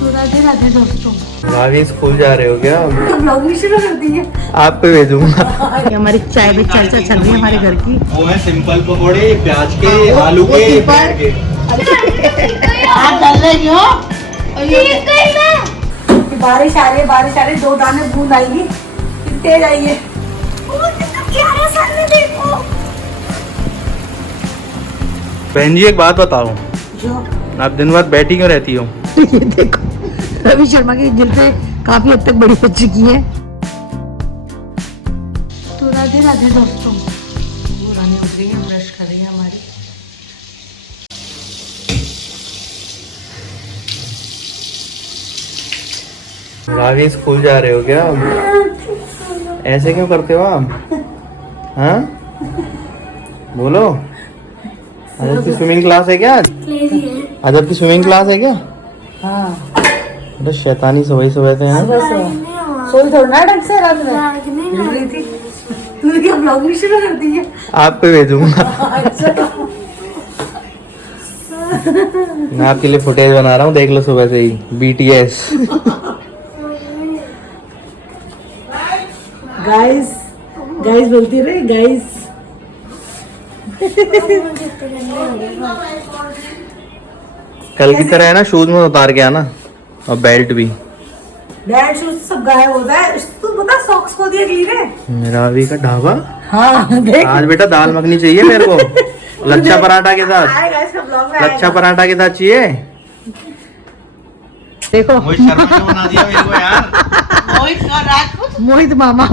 तो राधे राधे दोस्तों, भाभी स्कूल जा रहे हो क्या? ब्लॉगिंग शुरू कर दी है। आप पे भेजूंगा। हमारी चाय पे चर्चा चल रही है हमारे घर की। वो है सिंपल पकोड़े, प्याज के, आलू के, बैर के। आप डाल रहे क्यों? बारिश आ रही है, 2 दाने बूंद आएगी, तेज आई है। बहन जी एक बात बताओ, जो आप दिन भर बैठी क्यों रहती हो? ये देखो, रवि शर्मा की जुल्फे काफी हद तक बड़ी हो चुकी है। तो राधे राधे दोस्तों, वो रानी उठ रही है, ब्रश कर रही है हमारी। भाभी स्कूल जा रहे हो क्या? ऐसे क्यों करते हो आप? हाँ बोलो, आज आपकी स्विमिंग क्लास है क्या? आज आपकी स्विमिंग क्लास है क्या? हाँ, अरे शैतानी सुबह सुबह से हैं। सोई थोड़ा ना ढंग से रात में मिल रही थी। तूने क्या ब्लॉगिंग शुरू कर दी है? आप पे भेजूंगा। अच्छा, मैं आपके लिए फुटेज बना रहा हूँ, देख लो सुबह से ही। BTS। गाइस गाइस बोलती रही गाइस। कल की तरह है ना, शूज में उतार के आना, और बेल्ट भी। बेल्ट शूज सब गायब होता है। तू बता सॉक्स को दिया क्लीन है? मेरा अभी का ढाबा। हाँ देख, आज बेटा दाल मखनी चाहिए मेरे को, लच्छा पराठा के साथ। आएगा इसका ब्लॉग में, लच्छा आएगा। पराठा के साथ चाहिए। देखो मोहित शर्मा ने बना दिया मेरे को यार। मोहित मामा,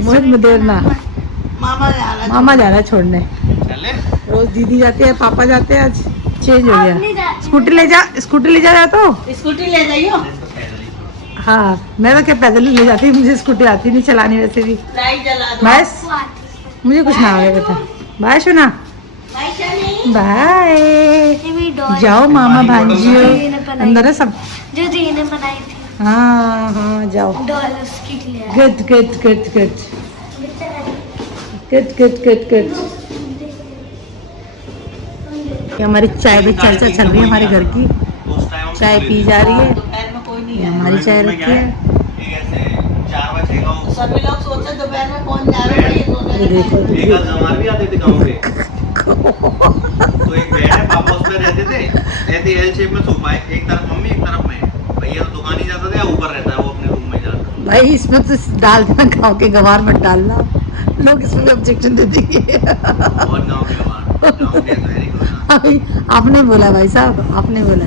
मोहित मदेरना मामा जा रहा है छोड़ने। चले रोज दीदी जाती है, पापा जाते हैं, आज चेंज हो गया। स्कूटी ले जा तो। स्कूटी ले जाइयो। हाँ, मैं तो क्या पैदल ही ले जाती, मुझे स्कूटी आती नहीं चलानी वैसे भी। लाइट जला दो। बस मुझे कुछ ना आवे बेटा। बाय सोना, भाई शानी। बाय। जाओ मामा भांजियो अंदर है सब। जो दी ने बनाई थी हाँ हाँ जाओ। डॉल उसकी के लिए good good good good good good good good. हमारी चाय पे चर्चा चल रही है हमारे घर की। चाय पी जा रही है। दोपहर में कोई नहीं ये है। हमारी चाय रखी है। सभी लोग सोचते दोपहर में कौन जा रहा है, ये सोचने ये देखो भी आते थे गाँव के। तो एक बेड है, पापा उस पे रहते थे, ऐसे एल शेप में सोफा है, एक तरफ मम्मी एक तरफ मैं। भैया तो दुकान ही जाता था, ऊपर रहता है वो अपने रूम में जाता। भाई इसमें तो डाल देना, गाँव के गवार मत डालना, लोग इसमें भी ऑब्जेक्शन दे देंगे। और गाँव के बाहर गाँव के तो है नहीं कोई ना। अभी आपने बोला भाई साहब, आपने बोला।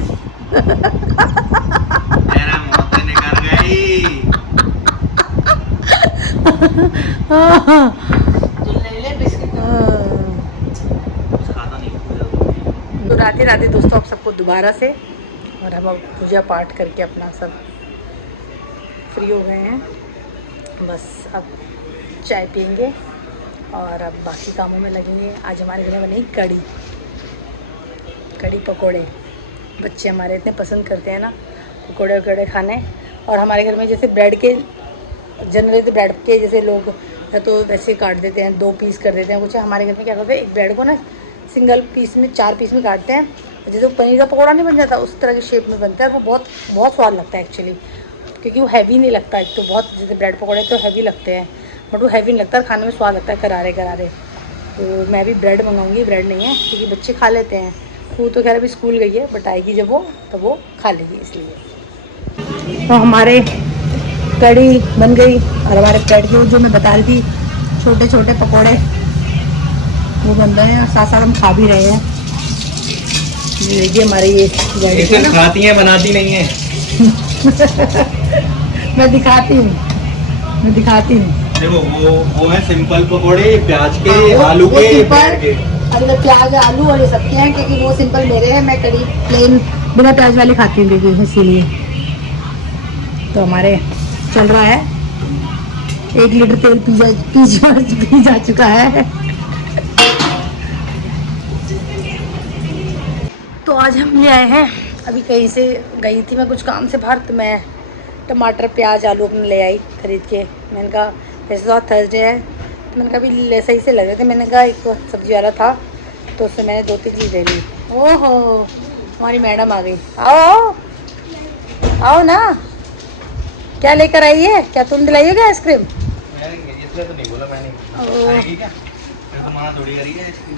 मेरा मौत निकल गई। जो ले ले बिस्किट। खाता नहीं। तो राधे राधे दोस्तों, आप सबको दोबारा से। और हम अब पूजा पाठ करके अपना सब फ्री हो गए हैं। बस अब चाय पियेंगे और अब बाकी कामों में लगेंगे। आज हमारे घर में बनी कड़ी पकोड़े। बच्चे हमारे इतने पसंद करते हैं ना पकोड़े वकोड़े खाने। और हमारे घर में जैसे ब्रेड के जनरली तो ब्रेड के जैसे लोग या तो वैसे काट देते हैं, 2 पीस कर देते हैं कुछ। हमारे घर में क्या करते हैं, एक ब्रेड को ना सिंगल पीस में 4 पीस में काटते हैं। जैसे वो पनीर का पकौड़ा नहीं बन जाता, उस तरह की शेप में बनता है। और वो बहुत बहुत स्वाद लगता है एक्चुअली, क्योंकि वो हैवी नहीं लगता। एक तो बहुत जैसे ब्रेड पकौड़े तो हैवी लगते हैं, बट वो हैवी नहीं लगता, खाने में स्वाद लगता है, करारे करारे। तो मैं भी ब्रेड मंगाऊंगी, ब्रेड नहीं है क्योंकि बच्चे खा लेते हैं। वो तो खैर अभी स्कूल गई है, बट आएगी जब वो तब वो खा लेगी, इसलिए। तो हमारे कड़ी बन गई और हमारे ब्रेड के जो मैं बता रही थी छोटे छोटे पकोड़े वो बन रहे हैं और साथ साथ हम खा भी रहे हैं। ये देखिए हमारे ये इसे खाती हैं, बनाती नहीं है। मैं दिखाती हूँ। देखो वो है सिंपल पकोड़े, प्याज के, आलू वो के, सिंपल, बैर के। अंदर प्याज आलू और ये सबके हैं, क्योंकि वो सिंपल मेरे हैं। मैं कड़ी प्लेन बिना प्याज वाली खाती हूँ क्योंकि इसीलिए। तो हमारे चल रहा है, 1 लीटर तेल पी जा चुका है। तो आज हम ले आए हैं, अभी कहीं से गई थी मैं कुछ काम से बाहर, तो मैं टमाटर प्याज आलू अपने ले आई खरीद के। मैंने कहा वैसे तो आज थर्सडे है, तो मैंने कहा अभी सही से लग रहे थे। मैंने कहा एक सब्जी वाला था तो उससे मैंने 2-3 चीज़ ले ली। ओहो हमारी मैडम आ गई। आओ आओ ना, क्या लेकर आई है? क्या तुम दिलाइएगा आइसक्रीम? इसलिए तो नहीं बोला मैंने। आएगी क्या? मैं तो मना थोड़ी करी है आइसक्रीम।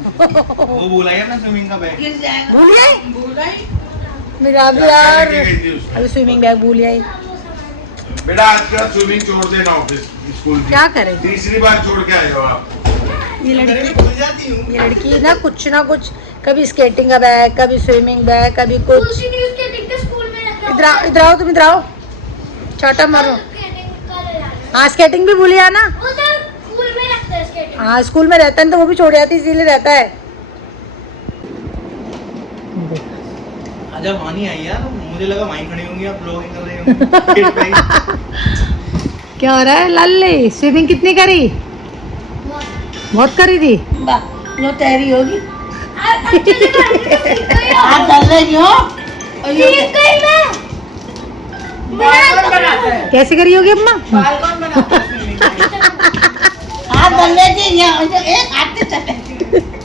वो बोला है ना स्विमिंग का बैग। गिर जाएगा। भूल गई? भूला ही। मेरा भी यार अभी स्विमिंग बैग भूल आई। बेटा आज का स्विमिंग छोड़ देना ऑफिस स्कूल की। क्या करें? तीसरी बार छोड़ के आए हो आप। ये लड़की भूल जाती हूँ। ये लड़की ना कुछ कभी स्केटिंग का बैग, कभी स्विमिंग बैग, कभी कुछ। इधर आओ, इधर आओ, तुम इधर आओ, चाटा मारो। हाँ स्केटिंग भी भूलिया ना। हाँ स्कूल में रहता है तो वो भी छोड़ जाती, इसीलिए रहता है। आजा वहाँ नहीं आई यार, मुझे लगा वहीं खड़ी होंगी आप, ब्लॉगिंग कर रहे होंगे। क्या हो रहा है लल्ली? स्विमिंग कितनी करी? बहुत करी थी। जो तैयारी होगी हाथ डाल रही हो। और ये बाल कौन बनाता है? कैसे करी होगी अम्मा? बाल कौन बनाता है स्विमिंग के? हाथ डाल रही थी यहाँ, जो एक हाथ से चले।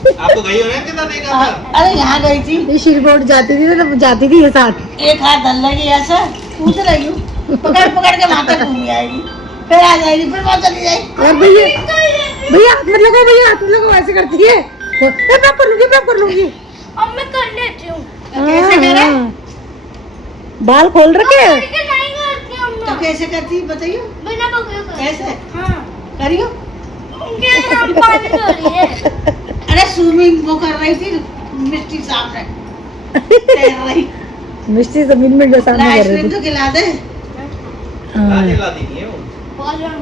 आपको गई हो ना के साथ एक बार? अरे यहाँ गई थी, ये शिरकोट जाती थी तो जाती थी ये साथ। एक हाथ डाल रही ऐसे कूद रही हूँ, पकड़ के माथा घूम आएगी, फिर आ जाएगी, फिर वहाँ चली जाएगी। और भैया भैया हाथ में लगाओ, भैया हाथ में लगाओ, ऐसे करती है। मैं कर लूंगी, मैं कर लूंगी। अब मैं कर लेती हूँ। कैसे करे? बाल खोल रखे हैं। करके नहीं करती हूँ तो मैं। कैसे करती बताइयो? बिना पकड़े कर। कैसे हाँ। करियो? उनके यहाँ पानी हो रही है। अरे स्विमिंग वो कर रही थी, मिट्टी साफ है, तैर रही। मिस्टी जमीन में जो सामने कर रही आइसक्रीम थी। तो खिला दे। हाँ। लाती नहीं है वो। बहुत ज्यादा।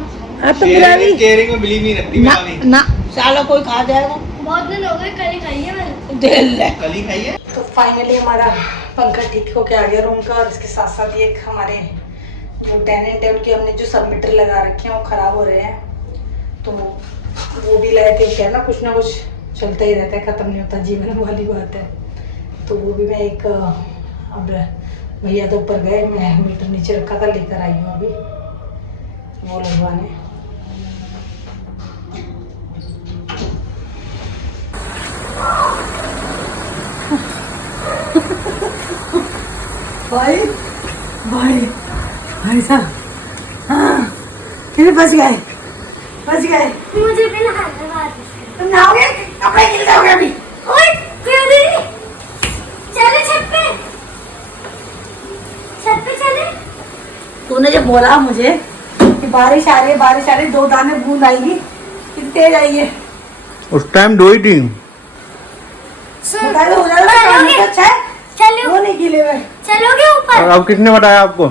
अब तो बुरा भी केयरिंग में बिलीव नहीं रखती ना मेरा भी। ना। साला कोई खा जाएगा। बहुत दिन हो गए, कल ही खाई है मैंने। दिल ले। कल ही खाई है। तो फाइनली हमारा पंखा ठीक होके आ गया रूम का, और इसके साथ साथ एक हमारे जो टेनेंट है उनके हमने जो सब मीटर लगा रखे हैं वो खराब हो रहे हैं, तो वो भी लाए थे। क्या ना कुछ चलता ही रहता है, खत्म नहीं होता जीवन वाली बात है। तो वो भी मैं एक अब भैया तो ऊपर गए, मैं मीटर नीचे रखा था, लेकर आई हूँ अभी वो लगवाने। भाई भाई भाई साहब, हाँ फिर बच गए। मुझे भी नहाना बाहर। तुम नहाओगे? कपड़े गिल जाओगे अभी। ओए तेरी चले छत पे चले। तूने जब बोला मुझे कि बारिश आ रही है, 2 दाने बूंद आएगी, कितनी तेज आई है। उस टाइम दो ही थी। बताया तो हो जाएगा, काम तो अच्छा है, चलो वो नहीं गिले हुए। चलोगे ऊपर? और अब किसने बताया आपको?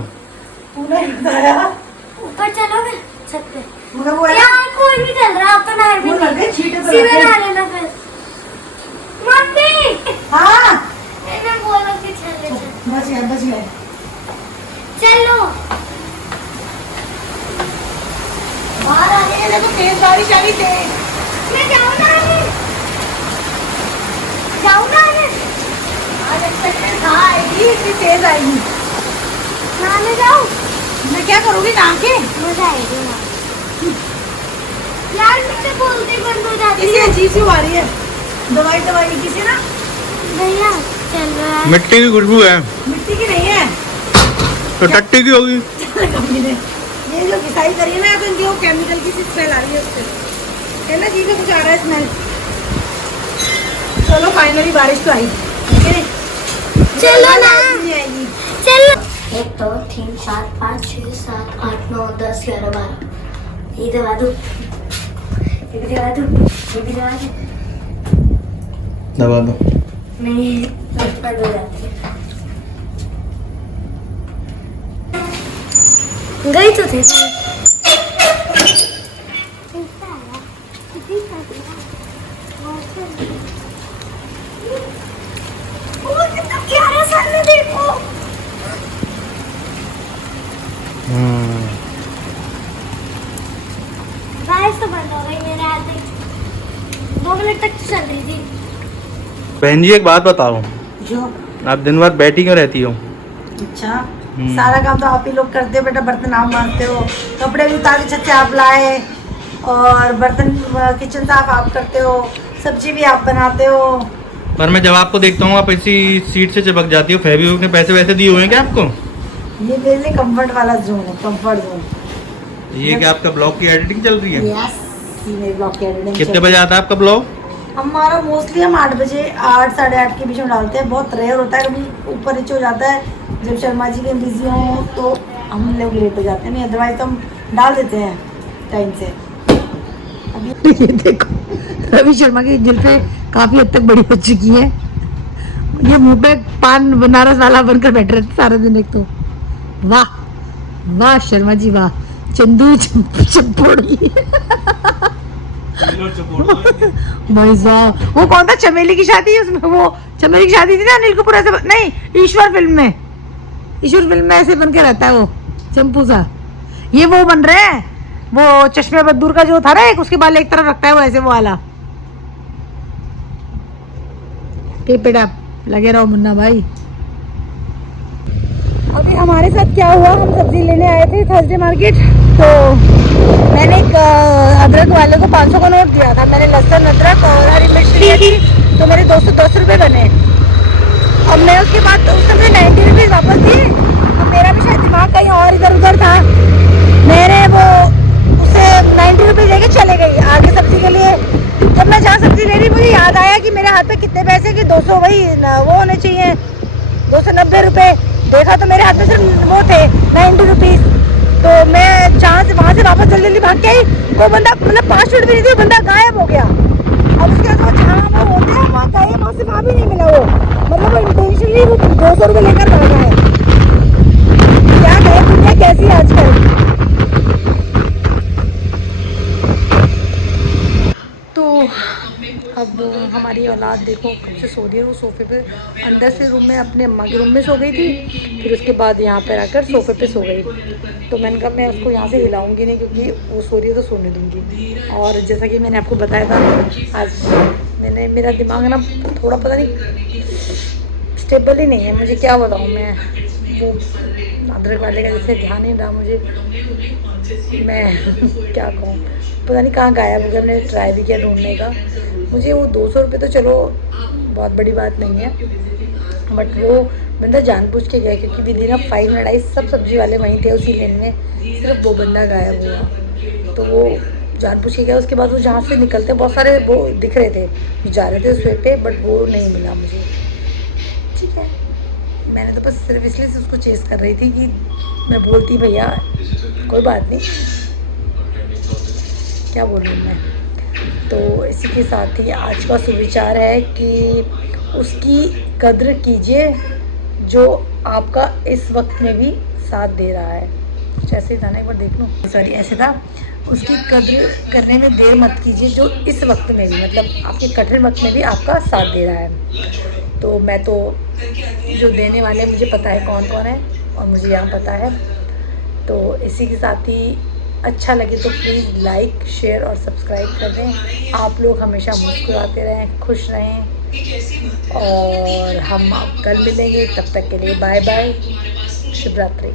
तूने ही बताया। ऊपर चलोगे छत पे? मगर वो है ना, यहाँ कोई नहीं चल रहा, आप तो नहा भी वो नहीं। लगे छींटे तो सीधे लगे। नहा लेना फिर। मम्मी हाँ मैंने बोला कि चले बच गए। चलो। बाहर आ गए, देखो तेज बारिश आ रही तेज। मैं जाऊँ ना आज एक्सपेक्टेड था आएगी, इतनी तेज आएगी। नहाने जाऊँ? मैं क्या करूँगी नहा के? मजा आएगी ना यार, मुझसे बोलते बंद हो जाती किसी है। अजीब सी आ रही है, दवाई किसी ना। भैया चल रहा है। मिट्टी की खुशबू है मिट्टी की नहीं है, तो टट्टी की होगी। कभी नहीं। ये जो घिसाई करी है ना, तो इनकी वो केमिकल की स्मेल आ रही है उससे, है ना जी, कुछ आ रहा है स्मेल। चलो फाइनली बारिश तो आई, ठीक है? चलो ना। नहीं आएगी। चलो। 1 2 3 4 5 6 7 8 9 10 11 12। ये दबा दो, ये भी दबा दो, ये भी दबा दो। दबा दो। नहीं पर हो जाती है। गई तो थे। कितना प्यारा सामने देखो। बारिश तो बंद हो गई मेरे हाथ में। 2 मिनट तक तो चल रही थी। बहन जी एक बात बताओ, जो आप दिन भर बैठी क्यों रहती हो? अच्छा, सारा काम तो आप ही लोग करते हो बेटा, बर्तन आप मांजते हो, कपड़े भी उतार के छत से आप लाए, और बर्तन किचन साफ आप करते हो, सब्जी भी आप बनाते हो। पर मैं जब आपको देखता हूँ आप इसी सीट से चिपक जाती हो। फेविक्विक ने पैसे वैसे दिए हुए हैं क्या आपको? ये मेरे लिए कंफर्ट वाला जोन है, कंफर्ट जोन। ये क्या आपका ब्लॉग की एडिटिंग चल रही है? यस, ये मेरे ब्लॉग की एडिटिंग। कितने बजे आता है आपका ब्लॉग? हमारा मोस्टली हम 8 बजे 8 साढ़े 8 के बीच में डालते हैं। बहुत रेयर होता है, कभी ऊपर नीचे हो जाता है। जब शर्मा जी के बिजी हों तो हम लोग लेट हो जाते हैं, नहीं अदरवाइज तो हम डाल देते हैं टाइम से। अभी ये देखो रवि शर्मा की जुल्फे काफ़ी हद तक बड़ी हो चुकी है। ये मुंह पे पान बनारस वाला बनकर बैठ रहे थे सारा दिन। एक तो वाह वाह शर्मा जी वाह, चंदू चपोड़ी भाई साहब। वो कौन था, चमेली की शादी, उसमें वो चमेली की शादी थी ना अनिल कपूर ऐसे नहीं, ईश्वर फिल्म में, ईश्वर फिल्म में ऐसे बन के रहता है वो चंपू सा। ये वो बन रहे हैं, वो चश्मे बद्दूर का जो था ना एक, उसके बाल एक तरफ रखता है वो ऐसे वो वाला। कीप इट अप, लगे रहो मुन्ना भाई। अभी हमारे साथ क्या हुआ, हम सब्जी लेने आए थे थर्सडे मार्केट, तो मैंने एक अदरक वाले को 500 का नोट दिया था। मैंने लहसुन अदरक और हरी मिर्च ली थी, तो मेरे 210 रुपये बने। अब मैं उसके बाद उसने मुझे 90 रुपीज़ वापस दिए। अब मेरा भी शायद दिमाग कहीं और इधर उधर था, मैंने वो उसे 90 रुपीज़ देके चले गई आगे सब्जी के लिए। जब मैं जहाँ सब्जी ले रही मुझे याद आया कि मेरे हाथ पे कितने पैसे कि 200 वही वो होने चाहिए 290 रुपये। देखा तो मेरे हाथ में सिर्फ वो थे 90 रुपीज़। तो मैं जहाँ से वहाँ से वापस जल्दी जल्दी भाग के आई। वो बंदा मतलब 5 मिनट भी नहीं थे, बंदा गायब हो गया। अब उसके बाद वो जहाँ वो होते हैं वहाँ का है, वहाँ से वहाँ भी नहीं मिला वो, मतलब वो इंटेंशनली वो 200 रुपये लेकर भागा है। क्या कहे दुनिया कैसी है आजकल। तो अब हमारी औलाद देखो कब से सो रही है। वो सोफे पे अंदर से रूम में अपने अम्मा के रूम में सो गई थी, फिर उसके बाद यहाँ पर आकर सोफे पे सो गई। तो मैंने कहा मैं उसको यहाँ से हिलाऊंगी नहीं, क्योंकि वो सो रही है तो सोने दूंगी। और जैसा कि मैंने आपको बताया था, आज मेरा दिमाग ना थोड़ा पता नहीं स्टेबल ही नहीं है। मुझे क्या बताऊँ मैं, वो अदरक वाले का जैसे ध्यान नहीं रहा मुझे, मैं क्या कहूँ, पता नहीं कहाँ गायब हो गया। मैंने ट्राई भी किया ढूंढने का। मुझे वो 200 रुपये तो चलो बहुत बड़ी बात नहीं है, बट वो बंदा जानबूझ के गया, क्योंकि विदिन ऑफ 5 मिनट आई, सब सब्जी वाले वहीं थे उसी लेन में, सिर्फ वो बंदा गायब हुआ। तो वो जानबूझ के गया। उसके बाद वो जहाँ से निकलते बहुत सारे वो दिख रहे थे, जा रहे थे उस वे पे, बट वो नहीं मिला मुझे। ठीक है, मैंने तो बस सिर्फ इसलिए से उसको चेस कर रही थी कि मैं बोलती भैया कोई बात नहीं, क्या बोल रही हूँ मैं। तो इसी के साथ ही आज का सुविचार है कि उसकी कद्र कीजिए जो आपका इस वक्त में भी साथ दे रहा है। कुछ ऐसे ही था ना, एक बार देख लूँ, सॉरी ऐसे था, उसकी कद्र करने में देर मत कीजिए जो इस वक्त में भी, मतलब आपके कठिन वक्त में भी आपका साथ दे रहा है। तो मैं तो जो देने वाले मुझे पता है कौन कौन है, और मुझे यहाँ पता है। तो इसी के साथ ही अच्छा लगे तो प्लीज़ लाइक शेयर और सब्सक्राइब कर दें। आप लोग हमेशा मुस्कुराते रहें, खुश रहें, और हम कल मिलेंगे। तब तक के लिए बाय बाय, शुभ रात्रि।